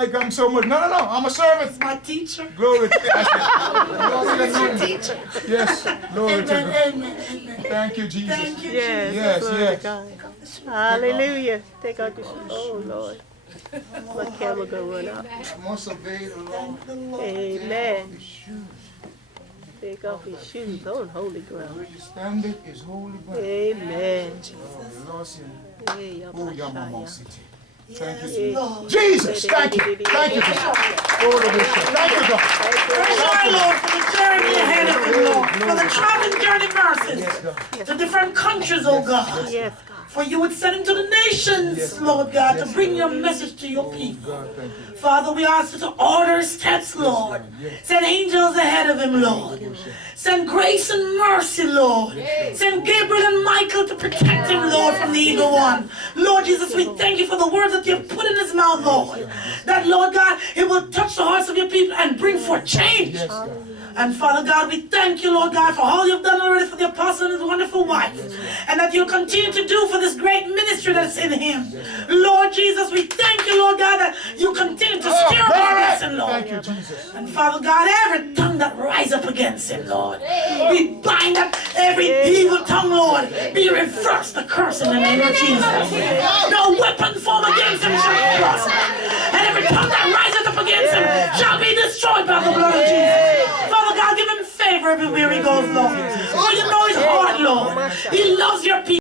like I'm so much. No, no, no. I'm a servant. My teacher. Glory to God. Glory to Your God. teacher. Yes. Glory to Amen, God. amen, amen. Thank you, Jesus. Thank you, Yes, Yes, glory yes. to God. Hallelujah. Take out your shoes. Oh, Lord. My camera gonna run out. I must obey the Lord. the Lord. Amen. Take off your shoes on holy ground. Where you stand it is holy ground. Amen. Oh, Lord, say, Hey, oh, Yamama Yabashaya. City. Thank you, Yes, Jesus. Lord. Jesus, thank you. Thank you, God. Oh, the bishop. Thank you, God. Praise our Lord for the journey ahead of him, Lord. For the traveling journey mercies Yes, God. to different countries, oh God. Yes, God. For you would send him to the nations, Lord God, to bring your message to your people. God, thank you. Father, we ask you to order his steps, Lord. Send angels ahead of him, Lord. Send grace and mercy, Lord. Send Gabriel and Michael to protect him, Lord, from the evil one. Lord Jesus, we thank you for the words that you've put in his mouth, Lord. That, Lord God, it will touch the hearts of your people and bring forth change. Yes, God. And Father God, we thank you, Lord God, for all you've done already for the apostle and his wonderful wife. And that you'll continue to do for this great ministry that's in him. Lord Jesus, we thank you, Lord God, that you continue to stir up his blessing, Lord. Thank you, Jesus. And Father God, every tongue that rise up against him, Lord, we bind up every evil tongue, Lord. Be reversed the curse in the name of Jesus. No weapon formed against him shall prosper. And every tongue that rises up against him shall be destroyed by the blood of Jesus. Father God, give him favor everywhere he goes, Lord. Oh, you know his heart, Lord. He loves your people.